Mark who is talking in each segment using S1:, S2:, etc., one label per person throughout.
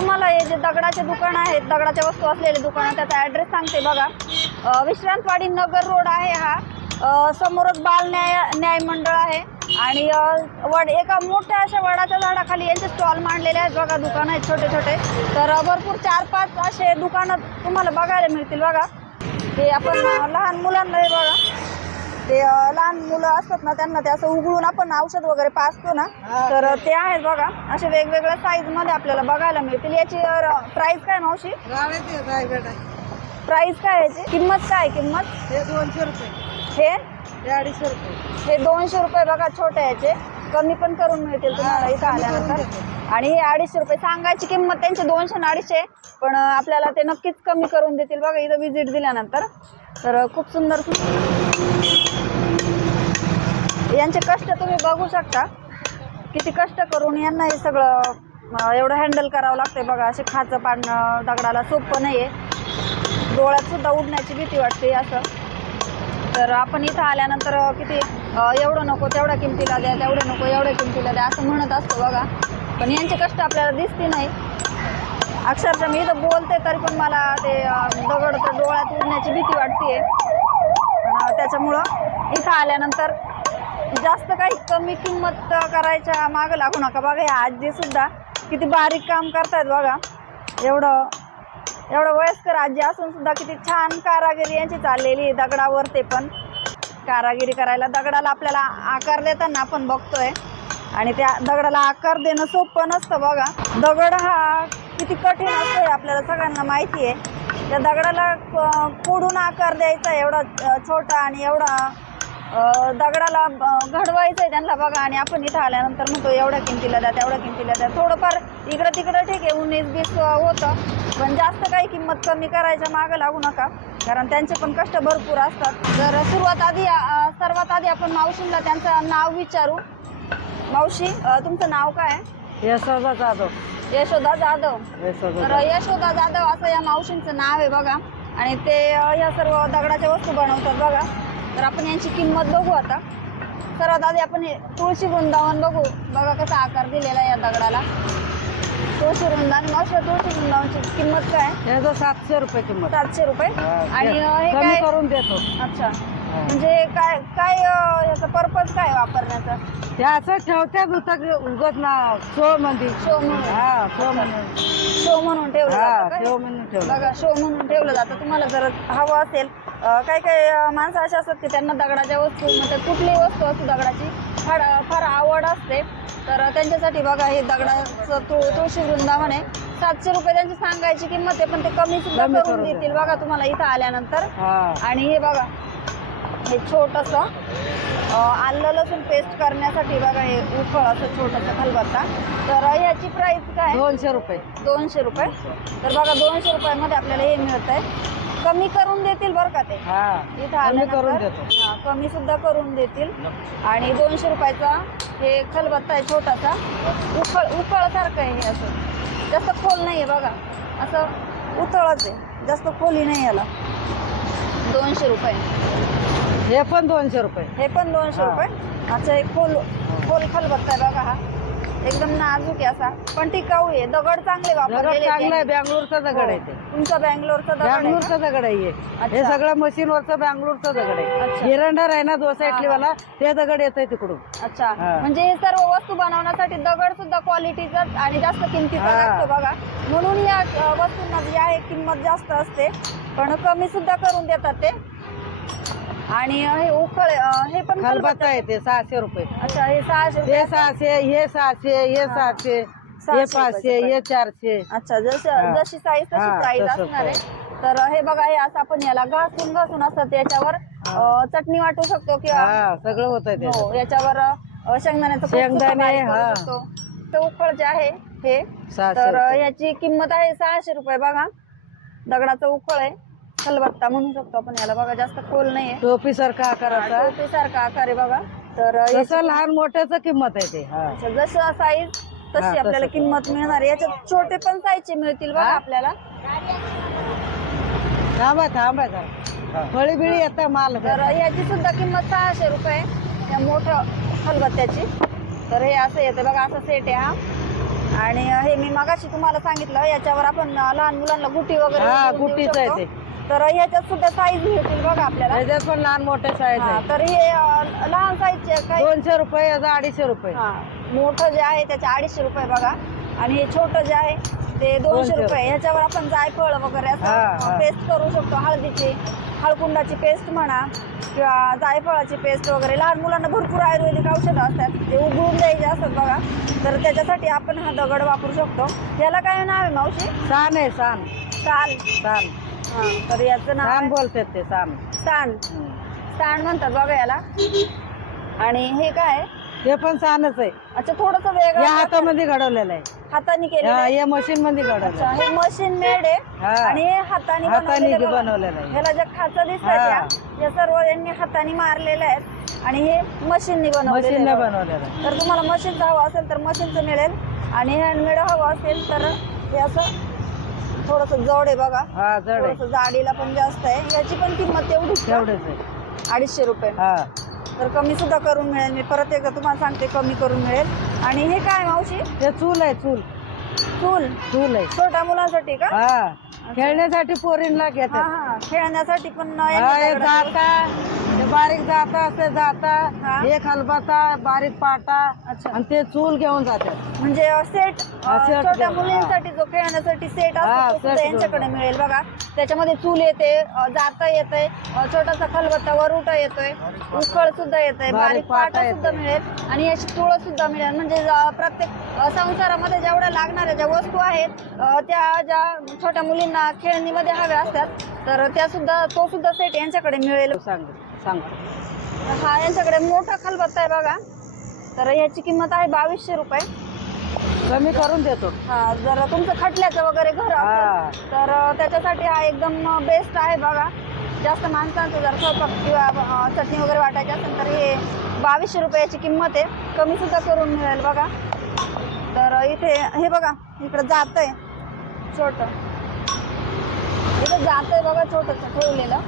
S1: तुम्हाला हे जे दगडाचे दुकान आहेत दगडाच्या वस्तू असलेले दुकान त्याचा ॲड्रेस सांगते बघा. विश्रांतवाडी नगर रोड आहे हा. समोरच बाल न्याय न्याय मंडळ आहे. आणि वड एका मोठ्या अशा वडाच्या झाडाखाली यांचे स्टॉल मांडलेले आहेत बघा दुकानं आहेत छोटे छोटे. तर भरपूर चार पाच असे दुकानं तुम्हाला बघायला मिळतील बघा. हे आपण लहान मुलांना हे बघा. ते अ, लहान मुलं असतात ना त्यांना ते असं उघडून आपण औषध वगैरे पाजतो ना तर ते आहेत बघा असे वेगवेगळ्या साईजमध्ये आपल्याला बघायला मिळतील. याची प्राइस काय मावशी? प्राइस काय याची? किंमत काय आहे किंमत?
S2: हे दोनशे रुपये.
S1: हे?
S2: हे अडीचशे रुपये.
S1: हे दोनशे रुपये बघा छोटे याचे. कमी पण करून मिळतील तुम्हाला इथं आल्यानंतर. आणि हे अडीचशे रुपये सांगायची किंमत त्यांची दोनशे आणि अडीचशे पण अं, आपल्याला ते नक्कीच कमी करून देतील बघा इथं विजिट दिल्यानंतर. तर अं, खूप सुंदर. यांचे कष्ट तुम्ही बघू शकता. किती कष्ट करून यांना हे सगळं एवढं हँडल करावं लागतंय बघा. असे खाचं पाडणं दगडाला सोपं नाही आहे डोळ्यात सुद्धा उडण्याची भीती वाटते असं. तर आपण इथं आल्यानंतर किती एवढं नको तेवढ्या किमतीला द्या तेवढं नको एवढ्या किमतीला द्या असं म्हणत असतो बघा. पण यांचे कष्ट आपल्याला दिसते नाही. अक्षरशः मी इथं बोलते तरी पण मला ते दगड तर डोळ्यात उडण्याची भीती वाटते त्याच्यामुळं इथं आल्यानंतर जास्त काही कमी किंमत करायच्या मागं लागू नका. बघा ह्या आजीसुद्धा किती बारीक काम करतायत बघा. एवढं एवढं वयस्कर आजी असून सुद्धा किती छान कारागिरी यांची चाललेली आहे दगडावर ते पण. कारागिरी करायला दगडाला आपल्याला आकार देताना आपण बघतोय. आणि त्या दगडाला आकार देणं सोपं नसतं बघा. दगड हा किती कठीण असतोय आपल्याला सगळ्यांना माहिती आहे. त्या दगडाला क- फोडून आकार द्यायचा एवढा छोटा आणि एवढा दगडाला घडवायचं आहे त्यांना बघा. आणि आपण इथं आल्यानंतर म्हणतो एवढ्या किमतीला द्या तेवढ्या किमतीला द्या. थोडंफार इकडं तिकडं ठीक आहे उन्नीस बीस होतं. पण जास्त काही किंमत कमी करायच्या मागं लागू नका. कारण त्यांचे पण कष्ट भरपूर असतात. तर सुरुवात आधी सर्वात आधी आपण मावशींना त्यांचं नाव विचारू. मावशी तुमचं नाव काय आहे?
S2: यशोदा जाधव.
S1: यशोदा जाधव.
S2: यशोदा
S1: तर यशोदा जाधव असं या मावशींचं नाव आहे बघा. आणि ते अ, ह्या सर्व दगडाच्या वस्तू बनवतात बघा. तर आपण यांची किंमत बघू आता. सर्वात आधी आपण हे तुळशी वृंदावन बघू. बघा कसा आकार दिलेला आहे या दगडाला. तुळशी वृंदावन मावशी तुळशी वृंदावनची किंमत काय?
S2: याचं सातशे रुपये किंमत.
S1: सातशे रुपये. आणि अ, हे
S2: कमी
S1: काय?
S2: करून देतो.
S1: अच्छा. म्हणजे काय काय अ, याचा पर्पज काय वापरण्याचा?
S2: ते असं ठेवत्यात होतं उगत ना शो मध्ये.
S1: शो म्हणून.
S2: हा शो म्हणून.
S1: शो म्हणून ठेवलं
S2: हा
S1: जातं काय?
S2: शो म्हणून ठेवलं
S1: बघा शो म्हणून ठेवलं जातं. तुम्हाला जर हवं असेल अं, काही काही अं, माणसं अशी असतात की त्यांना दगडाच्या वस्तू म्हणजे कुठलीही वस्तू असते दगडाची फार फार आवड असते. तर त्यांच्यासाठी बघा हे दगडाचं तु तुळशी वृंदावन आहे सातशे रुपये त्यांची सांगायची किंमत आहे पण ते कमी सुद्धा
S2: कमी
S1: करून
S2: करून
S1: देतील. बघा तुम्हाला इथं आल्यानंतर.
S2: हा.
S1: आणि हे बघा हे छोटंसं. आलं लसूण पेस्ट करण्यासाठी बघा हे उखळ असं छोटंसं खलबत्ता. तर ह्याची प्राइस काय?
S2: दोनशे रुपये.
S1: दोनशे रुपये. तर बघा दोनशे रुपयामध्ये आपल्याला हे मिळत आहे कमी करून देतील बरं का ते? इथं
S2: करून देतो.
S1: हा, कमी सुद्धा करून देतील. आणि दोनशे रुपयाचा हे खलबत्ता आहे छोटासा. उखळ उखळसारखं आहे हे असं. जास्त खोल नाही आहे बघा. असं उथळच आहे. जास्त खोली नाही याला. दोनशे रुपये.
S2: हे पण दोनशे रुपये
S1: हे पण दोनशे
S2: हा.
S1: रुपये अच्छा एक खोल खोल आहे बघा हा एकदम नाजूक आहे असा पण टिकाऊ आहे दगड चांगले वापरलेले
S2: चांगला आहे. बँगलोरचा दगड आहे ते
S1: हो. तुमचा बँगलोरचा दगड?
S2: बँगलोरचा दगड आहे हे. हे. सगळं मशीनवरचं बँगलोरचा दगड आहे. हिरंडर आहे ना दोसा
S1: हा, हा.
S2: इटलीवाला ते दगड येत आहे तिकडून
S1: अच्छा
S2: हा.
S1: म्हणजे हे सर्व वस्तू बनवण्यासाठी दगड सुद्धा क्वालिटीचा आणि जास्त किमतीचा
S2: हा.
S1: लागतो बघा म्हणून या वस्तूंना आहे किंमत जास्त असते पण कमी सुद्धा करून देतात ते आणि हे उखळ अ, हे पण
S2: खलबत्ता आहे ते सहाशे रुपये.
S1: अच्छा हे सहाशे
S2: ते
S1: रुपये.
S2: सहाशे हे सहाशे हे. सहाशे हे
S1: सहाशे
S2: पाचशे
S1: रुपयाचं
S2: हे चारशे.
S1: अच्छा जसं
S2: हा.
S1: जशी साईज तशी
S2: हा, तसं
S1: असणार आहे. तर हे बघा हे असं आपण याला घासून घासून असं त्याच्यावर अ, चटणी वाटू शकतो किंवा
S2: हा सगळं होत आहे ते
S1: हो याच्यावर अ, शेंगदाण्याचं कूट सुद्धा
S2: शेंगदाणे,
S1: बारीक करू
S2: हा.
S1: शकतो. ते उखळ जे आहे हे.
S2: सहाशे
S1: तर
S2: रुपये.
S1: याची किंमत आहे सहाशे रुपये बघा. दगडाचं उखळ आहे. खलबत्ता म्हणू शकतो आपण याला. बघा जास्त खोल नाहीये.
S2: टोपी सारखा आकाराचा.
S1: सारखा आकार आहे बघा. तर
S2: जसं लहान मोठ्याच किंमत आहे ते हा.
S1: जसं साईज तशी
S2: तसं.
S1: आपल्याला किंमत मिळणार आहे. याच्यात छोटे पण साईजचे मिळतील बघा
S2: हा?
S1: आपल्याला.
S2: थांबा थांबा जरा. फळी बिळी येतात माल
S1: तर याची सुद्धा किंमत सहाशे रुपये आहे. या मोठं खलबत्त्याची तर हे असं येतं बघा असं सेट आहे हा. आणि हे मी मगाशी तुम्हाला सांगितलं याच्यावर आपण लहान मुलांना गुटी वगैरे
S2: हा,
S1: करून देऊ
S2: गुटीचं आहे
S1: शकतो. तर ह्याच्यात सुद्धा साईज भेटेल बघा आपल्याला.
S2: त्याच्यात पण लहान मोठे साईज
S1: हा, तर हे अं, लहान साईजचे काही
S2: दोनशे रुपये याचं अडीचशे रुपये.
S1: हा मोठं जे आहे त्याचे अडीचशे रुपये बघा. आणि हे छोटं जे आहे ते दोनशे
S2: दोनशे
S1: रुपये.
S2: रुपये.
S1: ह्याच्यावर आपण जायफळ वगैरे
S2: हा,
S1: असं
S2: हा.
S1: पेस्ट करू शकतो. हळदीची हळकुंडाची पेस्ट म्हणा किंवा जायफळाची पेस्ट वगैरे. लहान मुलांना भरपूर आयुर्वेदिक औषधं असतात. ते उघडून द्यायचे असतात बघा. तर त्याच्यासाठी आपण हा दगड वापरू शकतो. याला काय नाव आहे मावशी?
S2: सान आहे सान.
S1: साल
S2: सान.
S1: हा, तर याचं नाव
S2: सान
S1: आहे
S2: बोलतात ते सान
S1: सांड सांड म्हणतात बघा याला आणि हे काय आहे?
S2: ते पण सानच आहे
S1: अच्छा थोडस वेगळं
S2: या हातामध्ये घडवलेलं आहे
S1: हाताने केलेलं
S2: हा,
S1: आहे.
S2: हे मशीन मध्ये
S1: अच्छा
S2: आहे.
S1: हे मशीन मेड आहे
S2: हा.
S1: आणि हे हाताने
S2: हाताने
S1: बनवलेलं बघा.
S2: बनवलेलं आहे
S1: ह्याला ज्या खाचा दिसतात
S2: हा.
S1: या सर्व यांनी हाताने मारलेल्या आहेत आणि हे मशीनने बनवलेलं आहे.
S2: बनवलेलं आहे
S1: तर तुम्हाला मशीनचं हवं असेल तर मशीनचं मिळेल आणि हँडमेड हवं असेल तर हे असं थोडस जड आहे बघा.
S2: हा जड आहे.
S1: थोडस जाडीला पण जास्त आहे. याची पण किंमत तेवढीच का?
S2: तेवढेच आहे.
S1: अडीचशे रुपये.
S2: हा.
S1: तर कमी सुद्धा करून मिळेल मी. परत एकदा तुम्हाला सांगते कमी करून मिळेल. आणि हे काय मावशी?
S2: ते चूल आहे चूल.
S1: चूल?
S2: चूल आहे.
S1: छोट्या मुलांसाठी का?
S2: हा. खेळण्यासाठी पोरींला
S1: हा
S2: घेतात.
S1: हा खेळण्यासाठी पण
S2: हा हे बारीक जाता असे जाता
S1: हा.
S2: हे खलबता बारीक पाटा
S1: अच्छा.
S2: आणि ते चूल घेऊन जातात.
S1: म्हणजे सेट
S2: set
S1: छोट्या
S2: घेऊन,
S1: मुलींसाठी जो खेळण्यासाठी सेट
S2: हा,
S1: असतो तो
S2: set
S1: यांच्याकडे
S2: घेऊन.
S1: मिळेल. बघा त्याच्यामध्ये चूल येते अ, जाता येते छोटासा खलबत्ता वरुटा येतोय उकळ सुद्धा येतोय
S2: बारीक
S1: बारीक पाटा सुद्धा. मिळेल आणि याची तुळं सुद्धा मिळेल. म्हणजे अ, प्रत्येक अ, संसारामध्ये जेवढ्या लागणाऱ्या ज्या वस्तू आहेत अ, त्या ज्या छोट्या मुलींना खेळणीमध्ये हव्या असतात तर त्या सुद्धा तो सुद्धा सेट यांच्याकडे मिळेल.
S2: सांग सांग.
S1: हा यांच्याकडे मोठा खलबत्ता आहे बघा. तर ह्याची किंमत आहे बावीसशे रुपये.
S2: कमी करून देतो.
S1: हा जर तुमचं खटल्याचं वगैरे घर. असेल तर त्याच्यासाठी हा एकदम बेस्ट आहे बघा. जास्त माणसांचं जर स्वयंपाक किंवा चटणी वगैरे वाटायची असेल तर हे बावीसशे रुपयाची किंमत आहे. कमी सुद्धा करून मिळेल बघा. तर इथे हे बघा इकडं जात आहे छोटं. इथं जात आहे बघा छोटंसं ठेवलेलं.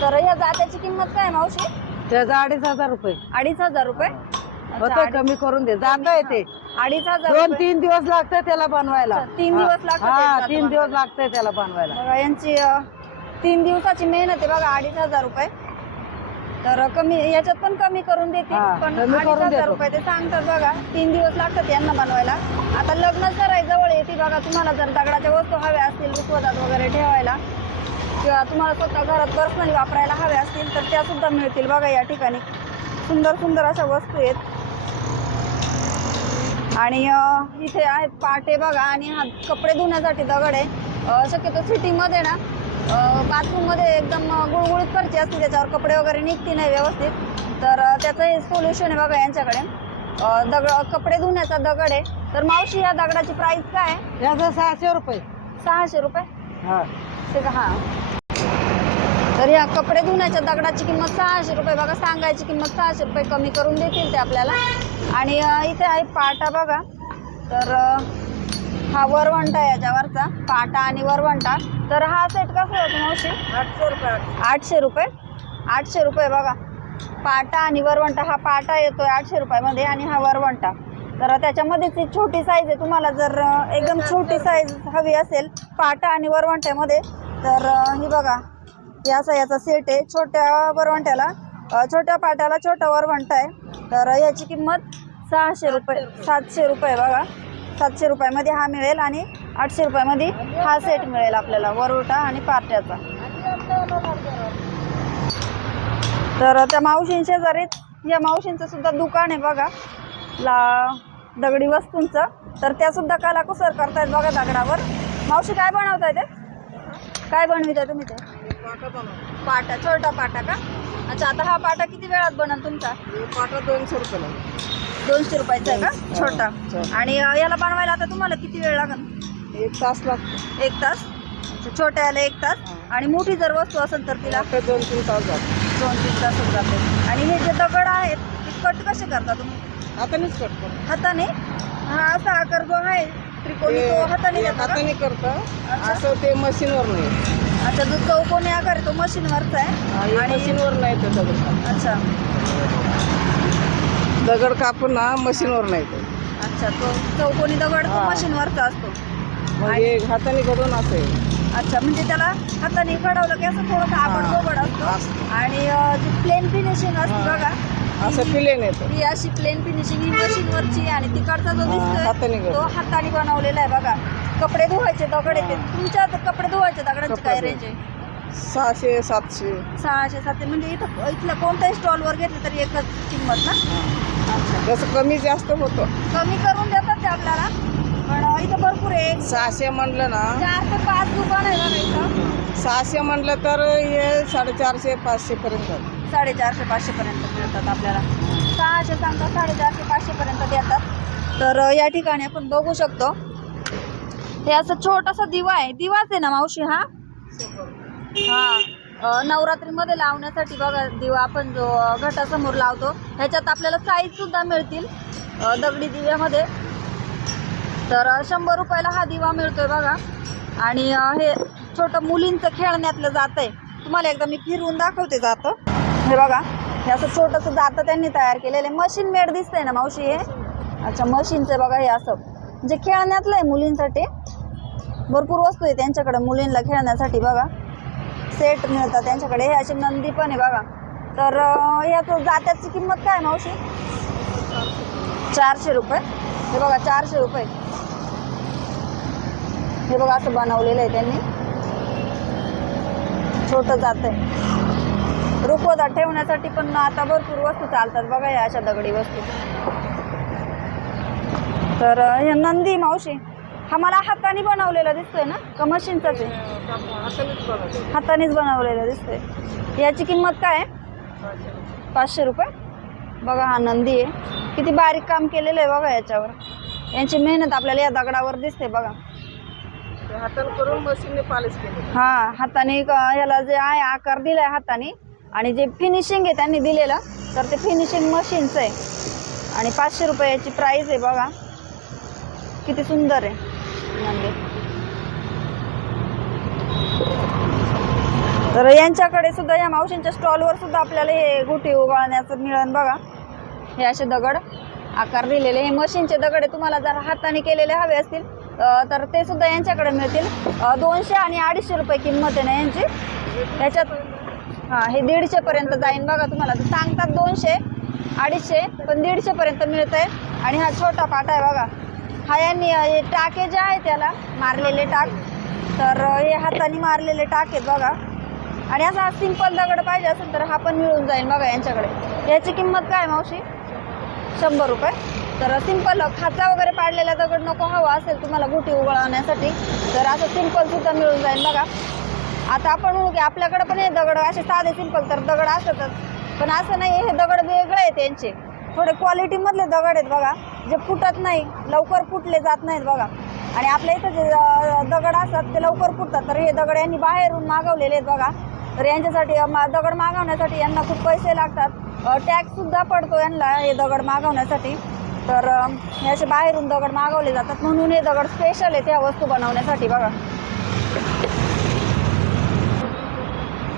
S1: तर ह्या जात्याची किंमत काय आहे, मावशी?
S2: त्याचं अडीच हजार रुपये.
S1: अडीच हजार रुपये? अच्छा,
S2: होतं कमी करून दे. जाता येते
S1: अडीच हजार
S2: दोन
S1: रुपये.
S2: तीन दिवस लागते त्याला बनवायला.
S1: तीन
S2: हा.
S1: दिवस लागतात
S2: हा
S1: त्याला
S2: तीन दिवस लागते त्याला बनवायला.
S1: बघा यांची अ, तीन दिवसाची मेहनत आहे बघा अडीच हजार रुपये. तर कमी याच्यात पण कमी करून देतील
S2: हा,
S1: पण
S2: कमी
S1: अडीच
S2: करून
S1: हजार
S2: देतो.
S1: रुपये ते सांगतात बघा तीन दिवस लागतात यांना बनवायला. आता लग्न सराई जवळ येते बघा तुम्हाला जर दगडाच्या वस्तू हव्या असतील रुखवतात वगैरे ठेवायला किंवा तुम्हाला स्वतः घरात पर्सनली वापरायला हव्या असतील तर त्या सुद्धा मिळतील बघा या ठिकाणी. सुंदर सुंदर अशा वस्तू आहेत. आणि इथे आहेत पाटे बघा आणि हा कपडे धुण्यासाठी दगड आहे. शक्यतो सिटीमध्ये ना बाथरूममध्ये एकदम गुळगुळीत फरची असते त्याच्यावर कपडे वगैरे निघते नाही व्यवस्थित. तर त्याचं हे सोल्युशन आहे बघा यांच्याकडे. दगड कपडे धुण्याचा दगड आहे. तर मावशी या दगडाची प्राइस काय आहे?
S2: सहाशे रुपये.
S1: सहाशे रुपये?
S2: हा.
S1: ते का हां. तर या कपडे धुण्याच्या दगडाची किंमत सहाशे रुपये. बघा सांगायची किंमत सहाशे रुपये कमी करून देतील ते आपल्याला. आणि इथे आहे पाटा बघा. तर हा वरवंटा आहे याच्यावरचा. पाटा आणि वरवंटा. तर हा सेट कसा होतो मावशी?
S2: आठशे रुपये
S1: आठशे. रुपये? आठशे रुपये बघा. पाटा आणि वरवंटा. हा पाटा येतोय आठशे रुपयामध्ये आणि हा वरवंटा. तर त्याच्यामध्येच ही छोटी साईज आहे. तुम्हाला जर एकदम छोटी साईज हवी असेल पाटा आणि वरवंट्यामध्ये तर ही बघा. हे असा याचा सेट आहे. छोट्या वरवंट्याला छोट्या पाट्याला छोटा वरवंटा आहे. तर याची किंमत सहाशे रुपये सातशे रुपये बघा. सातशे रुपयामध्ये हा मिळेल आणि आठशे रुपयामध्ये हा सेट मिळेल आपल्याला वरवटा आणि पाट्याचा. तर त्या मावशीं शेजारीच या मावशींचं सुद्धा दुकान आहे बघा. ला दगडी वस्तूंचं. तर त्या सुद्धा कलाकुसर करतायत बघा दगडावर. मावशी काय बनवताय ते? काय बनविताय तुम्ही ते? पाटा छोटा पाटा का? अच्छा आता हा पाटा किती वेळात बनल तुमचा?
S2: पाटा दोनशे रुपये
S1: दोनशे रुपयाचा आहे का? छोटा.
S2: छोटा.
S1: आणि याला बनवायला आता तुम्हाला किती वेळ लागेल
S2: एक तास लागतो.
S1: एक तास? छोट्या याला एक तास? आणि मोठी जर वस्तू असेल तर तिला?
S2: दोन तीन तास जातो.
S1: दोन तीन तास जाते. आणि हे जे दगड आहेत ते कट कसे करता तुम्ही?
S2: हातानेच कट करतो.
S1: हाताने? हा असा आकार जो आहे त्रिकोणी तो हाताने?
S2: हाताने करतं. असं ते मशीनवर नाही
S1: अच्छा जो चौकोनी आकार आहे तो मशीनवरचा आहे. आणि
S2: मशीनवर नाही ते दगड.
S1: अच्छा.
S2: दगड कापून ना मशीनवर नाही ते.
S1: अच्छा तो चौकोनी दगड? तो
S3: हा.
S1: मशीनवरचा असतो.
S3: म्हणजे हाताने घडून असेल
S1: अच्छा म्हणजे त्याला हाताने घडवलं की असं थोडंसं आबड गोबड असतो.
S3: असतं.
S1: आणि अं, जी प्लेन फिनिशिंग असते
S3: हा.
S1: बघा
S3: असं पिलेन येतं
S1: ही अशी प्लेन फिनिशिंग ही मशीनवरची आणि तिकडचा जो
S3: हा, हाताने
S1: दिसतोय
S3: घडवलं.
S1: तो हाताने बनवलेला आहे बघा. कपडे धुवायचे दगड येते. तुमच्या आता कपडे धुवायचे दगडांची काय. रेंज आहे?
S3: सहाशे सातशे.
S1: सहाशे सातशे. म्हणजे इथं इथल्या कोणत्याही स्टॉलवर घेतलं तरी एकच किंमत ना? अच्छा
S3: तसं कमी जास्त होतं.
S1: कमी करून देतात ते आपल्याला. पण इथं भरपूर आहे.
S3: सहाशे म्हणलं ना.
S1: चार ते पाच दुकान आहे बघा इथं.
S3: सहाशे म्हणलं तर हे साडेचारशे पाचशे पर्यंत.
S1: साडेचारशे पाचशे पर्यंत मिळतात आपल्याला. सहाशे सांगता साडेचारशे पाचशे पर्यंत देतात. तर या ठिकाणी आपण बघू शकतो. हे असं छोटासा दिवा आहे. दिवाच आहे ना मावशी हा? हा. नवरात्रीमध्ये लावण्यासाठी बघा दिवा आपण जो घटासमोर लावतो. ह्याच्यात आपल्याला साईज सुद्धा मिळतील दगडी दिव्यामध्ये. तर शंभर रुपयाला हा दिवा मिळतोय बघा. आणि हे छोटं मुलींचं खेळण्यातलं जात आहे. तुम्हाला एकदा मी फिरवून दाखवते जातं. हे बघा हे असं छोटंसं जातं त्यांनी तयार केलेलं आहे. मशीन मेड दिसतंय ना मावशी हे? अच्छा मशीनचं बघा हे असं. म्हणजे खेळण्यातलं आहे मुलींसाठी. भरपूर वस्तू आहे त्यांच्याकडे मुलींना खेळण्यासाठी बघा. सेट मिळतात त्यांच्याकडे. हे अशी नंदी पण आहे बघा. तर अं, याचं जात्याची किंमत काय मावशी? चारशे रुपये. हे बघा चारशे रुपये. हे बघा असं बनवलेलं आहे त्यांनी. छोटं जात आहे. रुखवतात ठेवण्यासाठी पण आता भरपूर वस्तू चालतात बघा या अशा दगडी वस्तू. तर हे नंदी मावशी. हा मला हाताने बनवलेला दिसतोय ना? का मशीनचाच आहे
S3: हातानेच
S1: बनवलेला दिसतोय. याची किंमत काय आहे? पाचशे रुपये. बघा हा नंदी आहे. किती बारीक काम केलेलं आहे बघा याच्यावर. यांची मेहनत आपल्याला या दगडावर दिसते बघा.
S3: करून मशीनने
S1: हा हाताने क- याला जे आहे आकार दिलाय हाताने आणि जे फिनिशिंग आहे त्यांनी दिलेलं तर ते फिनिशिंग मशीनचं आहे. आणि पाचशे रुपये याची प्राईस आहे बघा. किती सुंदर आहे. म्हणजे. तर यांच्याकडे सुद्धा या मावशींच्या स्टॉलवर सुद्धा आपल्याला हे गुटी उगाळण्याचं मिळन बघा. हे असे दगड आकार दिलेले. हे मशीनचे दगड तुम्हाला जर हाताने केलेले हवे असतील तर ते सुद्धा यांच्याकडे मिळतील. दोनशे आणि अडीचशे रुपये किंमत आहे ना यांची. ह्याच्यात हां हे दीडशे पर्यंत जाईन बघा तुम्हाला. सांगतात दोनशे अडीचशे पण दीडशे पर्यंत मिळत आहे आणि हा छोटा पाटा आहे बघा. हा यांनी हे टाके जे आहे त्याला मारलेले टाक. तर हे हाताने मारलेले टाक आहेत बघा. आणि असा सिंपल दगड पाहिजे असेल तर हा पण मिळून जाईल बघा यांच्याकडे. याची किंमत काय मावशी? शंभर रुपये. तर सिंपल खाचा वगैरे पाडलेला दगड नको हवा असेल तुम्हाला गुटी उगळवण्यासाठी तर असं सिंपल सुद्धा मिळून जाईल बघा. आता आपण म्हणू की आपल्याकडे पण हे दगड असे साधे सिंपल तर दगड असतच. पण असं नाही हे दगड वेगळे आहेत यांचे. थोडे क्वालिटीमधले दगड आहेत बघा जे फुटत नाही लवकर फुटले जात नाहीत बघा. आणि आपल्या इथं जे दगड असतात ते लवकर फुटतात. तर हे दगड यांनी बाहेरून मागवलेले आहेत बघा. तर यांच्यासाठी मा- दगड मागवण्यासाठी यांना खूप पैसे लागतात. टॅक्ससुद्धा पडतो यांना हे दगड मागवण्यासाठी. तर याचे हे असे बाहेरून दगड मागवले जातात. म्हणून हे दगड स्पेशल आहे त्या वस्तू बनवण्यासाठी बघा.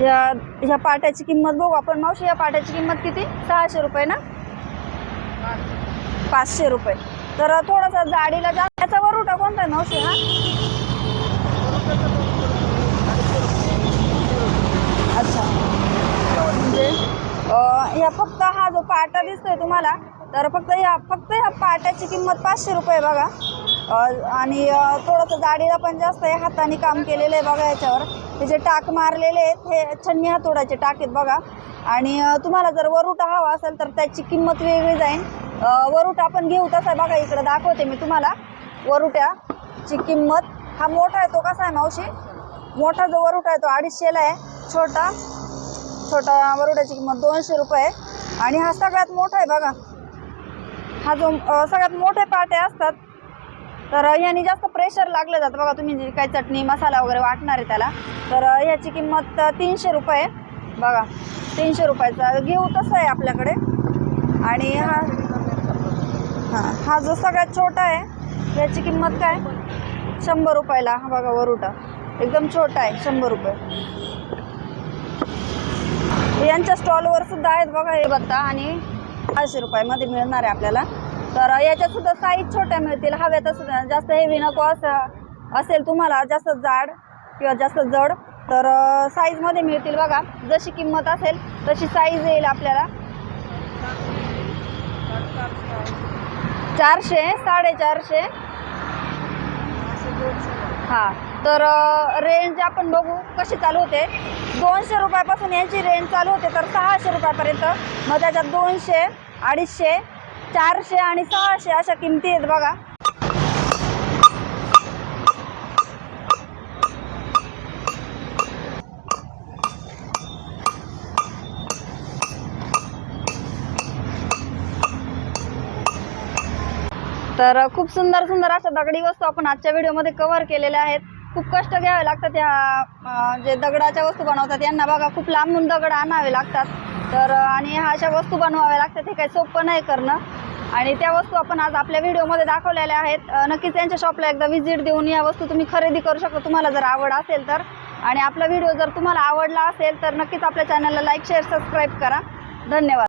S1: या ह्या पाट्याची किंमत बघू आपण. मावशी या पाट्याची किंमत किती? सहाशे रुपये ना? पाचशे रुपये. तर थोडासा जाडीला जास्त त्याचा वरुटा कोणता आहे मावशी हा? अच्छा. म्हणजे या फक्त हा जो पाटा दिसतोय तुम्हाला तर फक्त या फक्त या पाट्याची किंमत पाचशे रुपये बघा. आणि थोडंसं जाडीला पण जास्त आहे हाताने काम केलेलं आहे बघा याच्यावर. त्याचे टाक मारलेले आहेत हे छन्नी हातोडाचे टाक आहेत बघा. आणि तुम्हाला जर वरुटा हवा असेल तर त्याची किंमत वेगळी जाईल. वरुटा आपण घेऊ तसा बघा इकडं दाखवते मी तुम्हाला. वरुट्याची किंमत हा मोठा आहे तो कसा आहे मावशी? मोठा जो वरुटा आहे तो अडीचशेला आहे. छोटा छोटा वरुट्याची किंमत दोनशे रुपये आहे. आणि हा सगळ्यात मोठा आहे बघा. हा जो सगळ्यात मोठे पाटे असतात तर ह्यानी जास्त प्रेशर लागलं जातं. बघा तुम्ही जी काही चटणी मसाला वगैरे वाटणार आहे त्याला तर ह्याची किंमत तीनशे रुपये बघा तीनशे रुपयाचा. घेऊ तसं आहे आपल्याकडे. आणि हा हां हा जो सगळ्यात छोटा आहे याची किंमत काय? शंभर रुपयाला. हा बघा वरुटा. एकदम छोटा आहे शंभर रुपये. यांच्या स्टॉलवर सुद्धा आहेत बघा हे बत्ता आणि पाचशे रुपयामध्ये मिळणार आहे आपल्याला. तर याच्यातसुद्धा साईज छोट्या मिळतील हव्या सुद्धा जास्त हेवी नको असं असेल तुम्हाला जास्त जाड किंवा जास्त जड तर साईजमध्ये मिळतील बघा. जशी किंमत असेल तशी साईज येईल आपल्याला. चारशे साडेचारशे. हां. तर रेंज आपण बघू कशी चालू होते. दोनशे रुपयापासून यांची रेंज चालू होते तर सहाशे रुपयापर्यंत. मग त्याच्यात दोनशे अडीचशे चारशे आणि सहाशे अशा किमती आहेत बघा. तर खूप सुंदर सुंदर अशा दगडी वस्तू आपण आजच्या व्हिडिओमध्ये कव्हर केलेल्या आहेत. खूप कष्ट घ्यावे लागतात या जे दगडाच्या वस्तू बनवतात यांना बघा खूप लांबून दगड आणावे लागतात. तर आणि ह्या अशा वस्तू बनवाव्या लागतात हे काही सोपं नाही करणं. आणि त्या वस्तू आपण आज आपल्या व्हिडिओमध्ये दाखवलेल्या आहेत. नक्कीच त्यांच्या शॉपला एकदा व्हिजिट देऊन या वस्तू तुम्ही खरेदी करू शकता. तुम्हाला जर आवड असेल तर. आणि आपला व्हिडिओ जर तुम्हाला आवडला असेल तर नक्कीच आपल्या चॅनलला लाईक शेअर सबस्क्राईब करा. धन्यवाद.